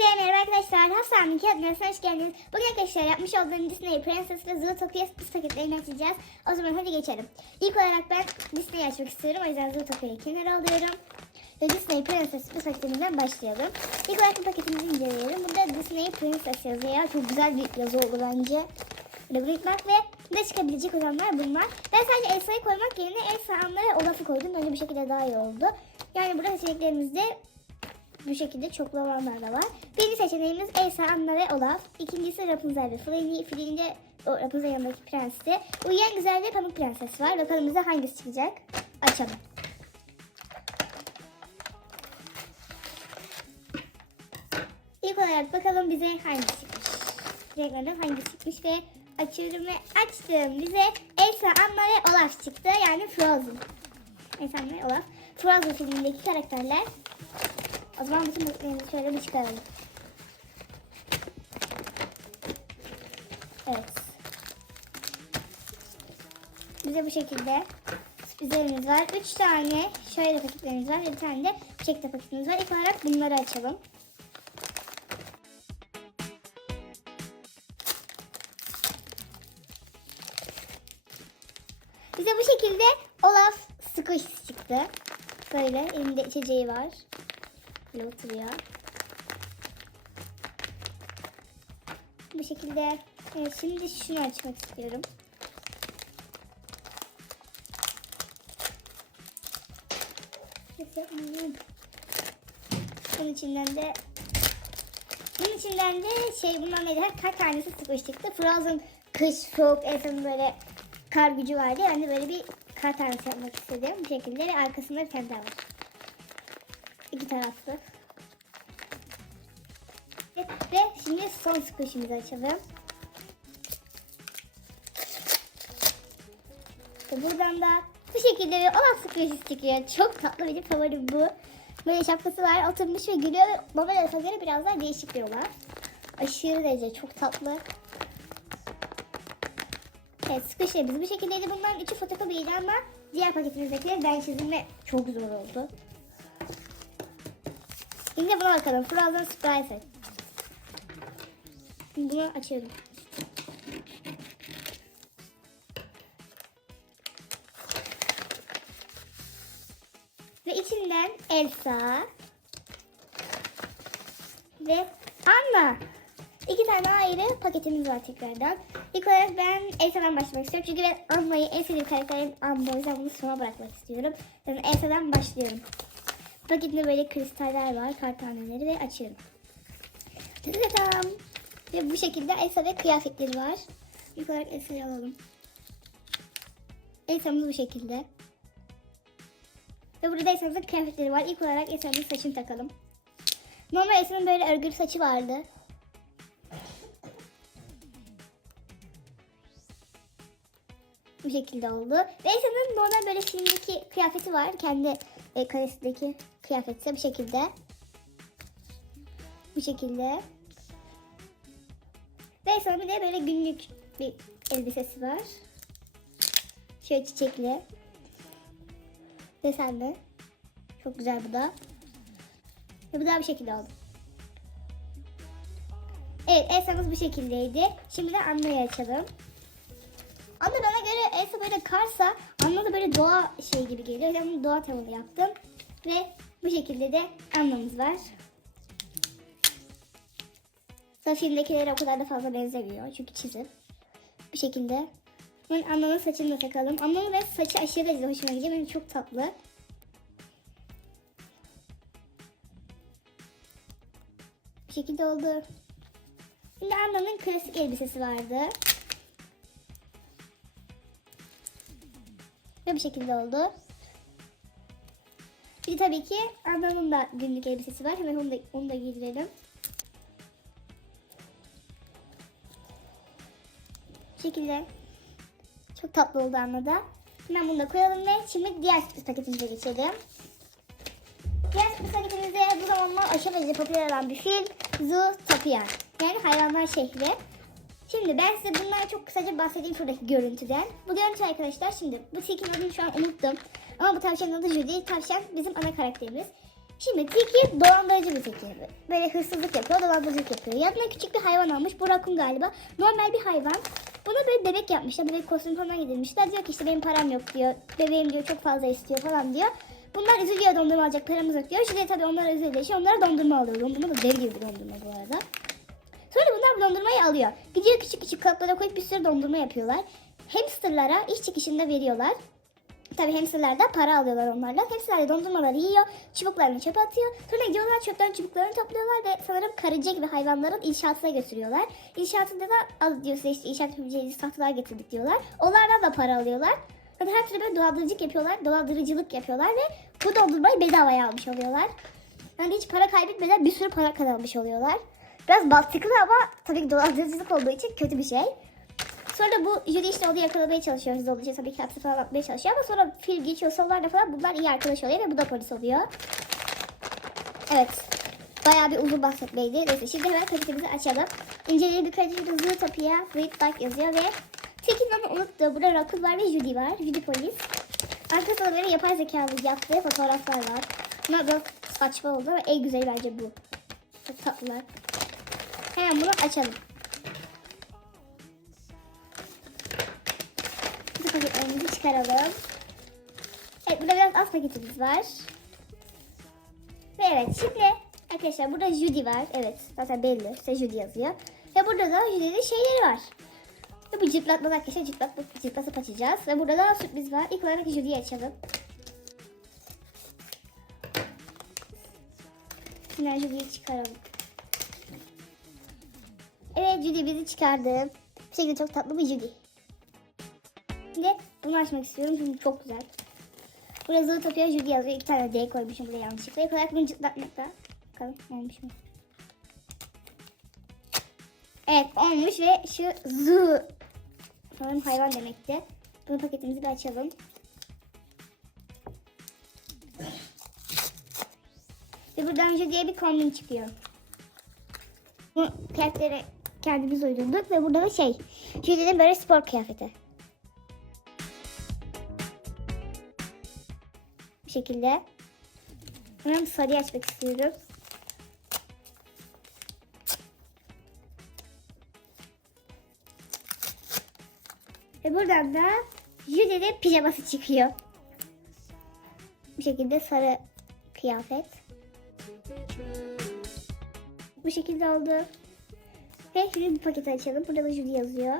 Hepinize merhaba arkadaşlar. Hasan'ın kağıtlarına hoş geldiniz. Bugün arkadaşlar yapmış olduğum Disney Princess ve Zootopia paketlerini açacağız. O zaman hadi geçelim. İlk olarak ben Disney'i açmak istiyorum. O yüzden Zootopia'yı kenara alıyorum. Ve Disney Princess sürpriz paketlerinden başlayalım. İlk olarak bu paketimizi inceleyelim. Burada Disney Princess yazıyor. Çok güzel bir yazı oldu bence. Böyle bırakmak ve ne çıkabilecek olanlar bunlar. Ben sadece Elsa'yı koymak yerine Elsa, Anna ve Olaf'ı koydum. Böyle bir şekilde daha iyi oldu. Yani burada seçeneklerimizde bu şekilde çoklu olanlar da var. Birinci seçeneğimiz Elsa, Anna ve Olaf. İkincisi Rapunzel ve Flynn. Flynn de o Rapunzel yanındaki prensti. Uyuyan güzel ve pamuk prenses var. Bakalım bize hangisi çıkacak? Açalım. İlk olarak bakalım bize hangisi çıkmış. Renklerden hangisi çıkmış ve açıyorum ve açtım. Bize Elsa, Anna ve Olaf çıktı. Yani Frozen. Elsa, ve Olaf. Frozen filmindeki karakterler. O zaman bütün renklerimizi şöyle bir çıkaralım. Evet. Bize bu şekilde sürprizlerimiz var. Üç tane şöyle paketlerimiz var. Bir tane de çiçek paketimiz var. İlk olarak bunları açalım. Bize bu şekilde Olaf Squish çıktı. Böyle elinde içeceği var. Böyle oturuyor. Bu şekilde evet, şimdi şunu açmak istiyorum. Bunun içinden de bunun içinden de şey bundan neydi? Kaç tanesi sıkış çıktı. Frozen kış, soğuk, en son böyle kar gücü vardı. Yani böyle bir kar tanesi yapmak istedim. Bu şekilde ve arkasında bir var. İki taraflı. Ve, şimdi son squishimizi açalım. İşte buradan da bu şekilde bir olan squishy çıkıyor. Çok tatlı benim favorim bu. Böyle şapkası var oturmuş ve gülüyor ve baba göre biraz daha değişik bir olan. Aşırı derece çok tatlı. Evet squishlerimiz bu şekildeydi. Bunların üçü fotokopiydi ama diğer paketimizdekiler ben çizdim ve çok zor oldu. Şimdi buna bakalım. Frozen. Şimdi bunu açıyorum. Ve içinden Elsa ve Anna. İki tane ayrı paketimiz var tekrardan. İlk olarak ben Elsa'dan başlamak istiyorum. Çünkü ben Anna'yı en sevdiğim karakterim Anna. O yüzden bunu sona bırakmak istiyorum. Yani Elsa'dan başlıyorum. Paketinde böyle kristaller var, kar taneleri ve açıyorum. Tadadam. Ve bu şekilde Elsa ve kıyafetleri var. İlk olarak Elsa'yı alalım. Elsa'mız bu şekilde. Ve burada Elsa'mızın kıyafetleri var. İlk olarak Elsa'mızın saçını takalım. Normal Elsa'nın böyle örgülü saçı vardı. Bu şekilde oldu. Ve normal böyle filmdeki kıyafeti var. Kendi e, karesindeki kıyafeti bu şekilde. Bu şekilde. Ve sonra bir de böyle günlük bir elbisesi var. Şöyle çiçekli. Desenli. Çok güzel bu da. Ve bu da bu şekilde oldu. Evet Elsa'mız bu şekildeydi. Şimdi de Anna'yı açalım. Anna bana Elsa böyle karsa Anna da böyle doğa şey gibi geliyor. Ben doğa temalı yaptım. Ve bu şekilde de Anna'mız var. Tabii o kadar da fazla benzemiyor. Çünkü çizim. Bu şekilde. Ben Anna'nın saçını da takalım. Anna'nın ve saçı aşırı derecede hoşuma gidiyor. Benim çok tatlı. Bu şekilde oldu. Şimdi Anna'nın klasik elbisesi vardı. Ve bu şekilde oldu. Bir tabii ki Anna'nın da günlük elbisesi var. Hemen onu da, onu da giydirelim. Bu şekilde. Çok tatlı oldu Anna'da. Hemen bunu da koyalım ve şimdi diğer sürpriz paketimize geçelim. Diğer sürpriz paketimizde bu zamanlar aşırı derece popüler olan bir film Zootopia. Yani hayvanlar şehri. Şimdi ben size bundan çok kısaca bahsedeyim şuradaki görüntüden. Bu görüntü arkadaşlar şimdi bu tilkinin adını şu an unuttum. Ama bu tavşanın adı Judy. Tavşan bizim ana karakterimiz. Şimdi Tilki dolandırıcı bir tilki. Böyle hırsızlık yapıyor, dolandırıcılık yapıyor. Yanına küçük bir hayvan almış. Bu rakun galiba. Normal bir hayvan. Buna böyle bebek yapmışlar. Bebek kostümü falan giydirmişler. Diyor ki işte benim param yok diyor. Bebeğim diyor çok fazla istiyor falan diyor. Bunlar üzülüyor dondurma alacak paramız yok diyor. Şimdi tabii onlar üzüldüğü için onlara dondurma alıyor. Dondurma da dev gibi bir dondurma bu arada. Sonra bunlar bu dondurmayı alıyor. Gidiyor küçük küçük kaplara koyup bir sürü dondurma yapıyorlar. Hamsterlara iş çıkışında veriyorlar. Tabii hamsterlar da para alıyorlar onlardan. Hamsterlar da dondurmaları yiyor, çubuklarını çöpe atıyor. Sonra gidiyorlar çöpten çubuklarını topluyorlar ve sanırım karınca gibi hayvanların inşaatına götürüyorlar. İnşaatında da al diyor işte inşaat yapabileceğiniz tahtalar getirdik diyorlar. Onlardan da para alıyorlar. Yani her türlü böyle dolandırıcılık yapıyorlar, dolandırıcılık yapıyorlar ve bu dondurmayı bedavaya almış oluyorlar. Yani hiç para kaybetmeden bir sürü para kazanmış oluyorlar. Biraz mantıklı ama tabii ki dolandırıcılık olduğu için kötü bir şey. Sonra bu Judy işte onu yakalamaya çalışıyor hızlı olduğu için tabii ki hapse falan atmaya çalışıyor ama sonra film geçiyor sonlarda falan bunlar iyi arkadaş oluyor ve bu da polis oluyor. Evet. Bayağı bir uzun bahsetmeydi. Neyse şimdi hemen paketimizi açalım. İnceleyelim birkaç hızlı tapıya Wait Like yazıyor ve Tekin ama unuttu. Burada Rakun var ve Judy var. Judy polis. Arkasında böyle yapay zekalı yaptığı fotoğraflar var. Bunlar biraz saçma oldu ama en güzeli bence bu. Çok tatlılar. Hemen bunu açalım. Bu paketlerimizi çıkaralım. Evet burada biraz az paketimiz var. Ve evet şimdi arkadaşlar burada Judy var. Evet zaten belli. Size Judy yazıyor. Ve burada da Judy'nin şeyleri var. Ve bu cıplatmalı arkadaşlar cıplatma, cıplatıp açacağız. Ve burada da sürpriz var. İlk olarak Judy'yi açalım. Şimdi Judy'yi çıkaralım. Judy bizi çıkardı. Bir şekilde çok tatlı bir Judy. Şimdi bunu açmak istiyorum çünkü çok güzel. Burada Zootopia Judy yazıyor. İki tane D koymuşum buraya yanlışlıkla. İlk olarak bunu cıtlatmakta. Bakalım olmuş mu? Evet olmuş ve şu zoo sanırım hayvan demekti. Bunu paketimizi bir açalım. Ve buradan Judy'ye bir kombin çıkıyor. Bu kıyafetleri kendimiz uydurduk ve burada da şey Judy'nin böyle spor kıyafeti. Bu şekilde. Ben sarıyı açmak istiyorum. Ve buradan da Judy'nin pijaması çıkıyor. Bu şekilde sarı kıyafet. Bu şekilde oldu. Ve şimdi bir paket açalım. Burada da Judy yazıyor.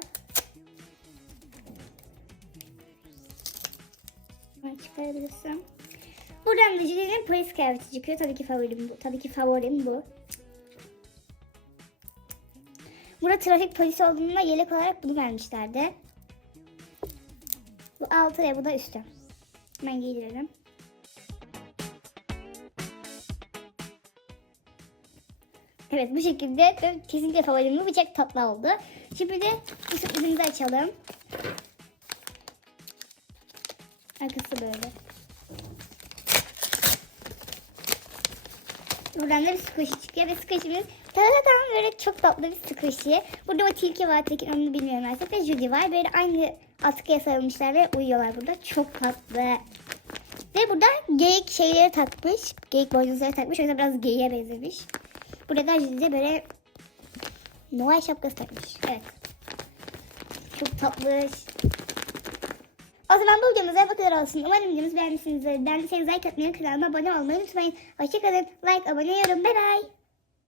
Ben çıkarabilirsem. Buradan da Judy'nin polis kıyafeti çıkıyor. Tabii ki favorim bu. Tabii ki favorim bu. Burada trafik polisi olduğunda yelek olarak bunu vermişlerdi. Bu altı ve bu da üstü. Ben giydiriyorum. Evet bu şekilde kesinlikle favorim bu bıçak tatlı oldu. Şimdi de bu sürprizimizi açalım. Arkası böyle. Buradan da bir squishy çıkıyor ve squishy'miz tadadadan böyle çok tatlı bir squishy. Burada o tilki var tekin onu bilmiyorum artık ve Judy var. Böyle aynı atkıya sarılmışlar ve uyuyorlar burada. Çok tatlı. Ve burada geyik şeyleri takmış. Geyik boynuzları takmış. O yüzden biraz geyiğe benzemiş. Burada de böyle Noel şapkası takmış. Evet. Çok tatlı. O zaman bu videomuz bu kadar olsun. Umarım videomuzu beğenmişsinizdir. Beğendiyseniz like atmayı, kanalıma abone olmayı unutmayın. Hoşçakalın. Like, abone, yorum. Bye bye.